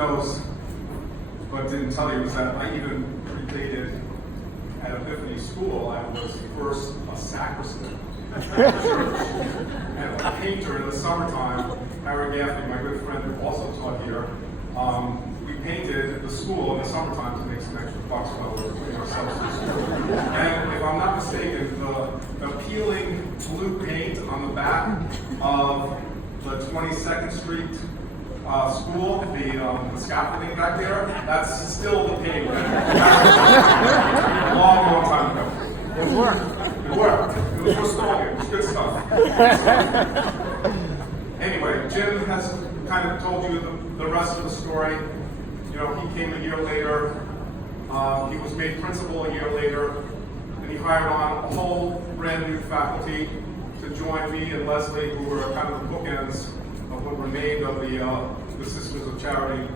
knows but didn't tell you is that I even predated at Epiphany School. I was first a sacristan at the church and a painter in the summertime. Harry Gaffney, my good friend who also taught here, we painted the school in the summertime to make some extra bucks while we were putting ourselves in school. And if I'm not mistaken, the peeling blue paint on the back of the 22nd Street school, the scaffolding back there, that's still the paint. A long, long time ago. It worked. It worked. It was restoring. It was good stuff. Anyway, Jim has kind of told you the rest of the story. You know, he came a year later. He was made principal a year later, and he hired on a whole brand new faculty to join me and Leslie, who were kind of the bookends of what remained of the Sisters of Charity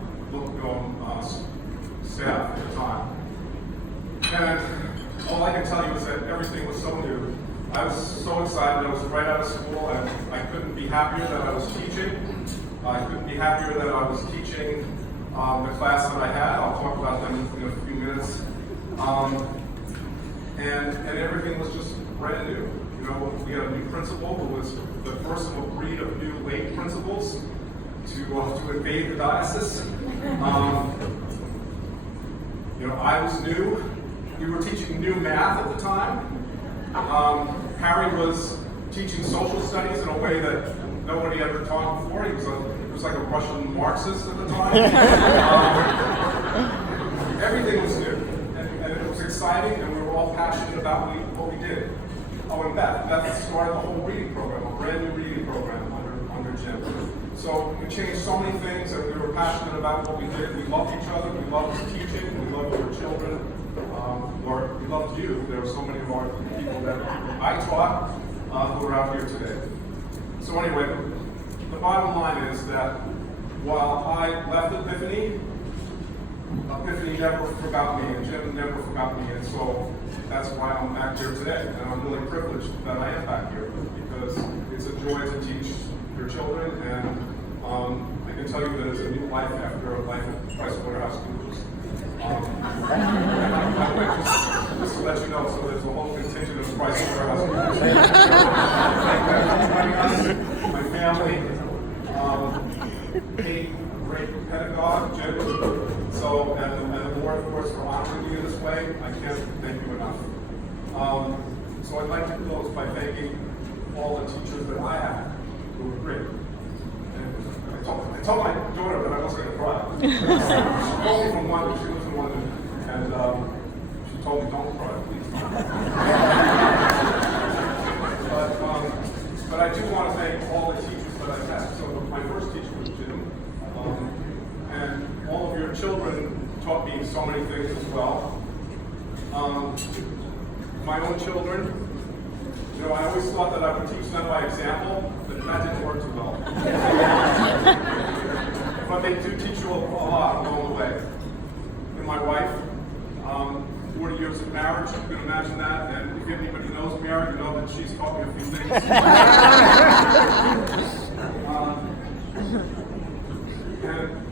staff at the time. And all I can tell you is that everything was so new. I was so excited. I was right out of school, and I couldn't be happier that I was teaching. I couldn't be happier that I was teaching the class that I had. I'll talk about them in a few minutes. And everything was just brand new. You know, we had a new principal who was the first of a breed of new lay principals to invade the diocese. You know, I was new. We were teaching new math at the time. Harry was teaching social studies in a way that nobody ever taught before. He was like a Russian Marxist at the time. Everything was new, and it was exciting, and we were all passionate about what we did. Oh, and Beth started the whole reading program, a brand new reading program under Jim. So we changed so many things, and we were passionate about what we did. We loved each other, we loved teaching, we loved our children, or we loved you. There were so many of our people that I taught who are out here today. So anyway, the bottom line is that while I left Epiphany never forgot me, and Jim never forgot me, and so that's why I'm back here today. And I'm really privileged that I am back here, because it's a joy to teach your children, and I can tell you that it's a new life after a life at Christ Waterhouse Schools. By the way, just to let you know, so there's a whole contingent of Christ Waterhouse Schools. My family, Kate, great pedagogue, Jim. So, and the Lord, of course, for honoring you this way, I can't thank you enough. So I'd like to close by thanking all the teachers that I had, who were great. And I told my daughter that I wasn't going to cry. She told me from London, she lives in London, and she told me, don't cry, please. But I do want to thank all the teachers that I've had. So my first teacher was Jim, and all of your children taught me so many things as well. My own children, you know, I always thought that I would teach them by example, but that didn't work too well. But they do teach you a lot along the way. And my wife, 40 years of marriage, you can imagine that. And if anybody knows me, you know that she's taught me a few things.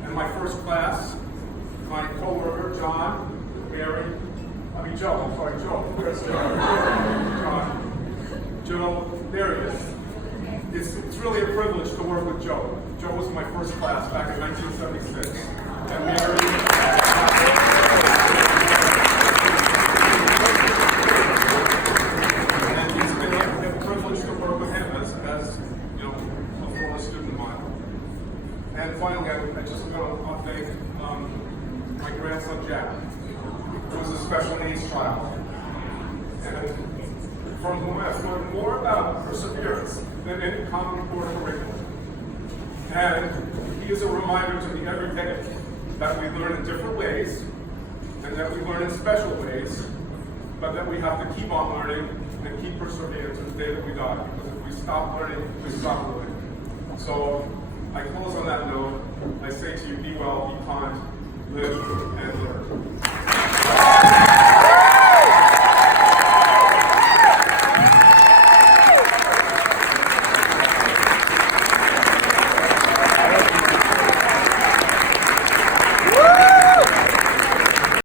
And my first class, my co-worker, Joe. Where's John? Joe, there he is. It's really a privilege to work with Joe. Joe was my first class back in 1976. And Mary. And it's been a privilege to work with him as you know, a former student of mine. And finally, I just want to thank my grandson Jack, who was a special needs child, and from whom I've learned more about perseverance than any common core curriculum. And he is a reminder to me every day that we learn in different ways, and that we learn in special ways, but that we have to keep on learning and keep persevering to the day that we die. Because if we stop learning, we stop learning. So I close on that note. I say to you, be well, be kind, live, and learn.